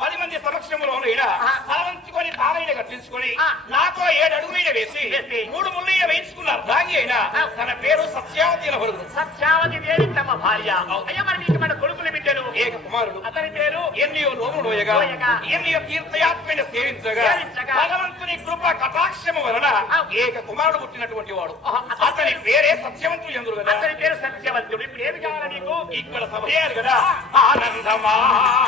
పది మంది సమక్షంలో. తలవంచుకొని తాళైన కట్టించుకొని. నాతో ఏడు అడుగు మీద వేసి. మూడు ముళ్ళయ్య వేయించుకున్న రాగి అయినా. తన పేరు సత్యావతి సత్యావతి దేవి తమ భార్య అయ్యా మరి మీకు మన కొడుకులు బిడ్డలు ఏక కుమారుడు అతని పేరు ఎన్నియో నోయగా. ఎన్నియో తీర్థయాత్మైన సేవించగా. భగవంతుని కృప కటాక్షము వలన. ఏక కుమారుడు పుట్టినటువంటి వాడు. అతని పేరే సత్యవంతుడు ఎందురు కదా అతని పేరు సత్యవంతుడు ఇప్పుడు ఏమి కావాలి నీకు ఇక్కడ సమయాలు కదా ఆనందమాయనుగా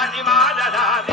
மணிமாடராத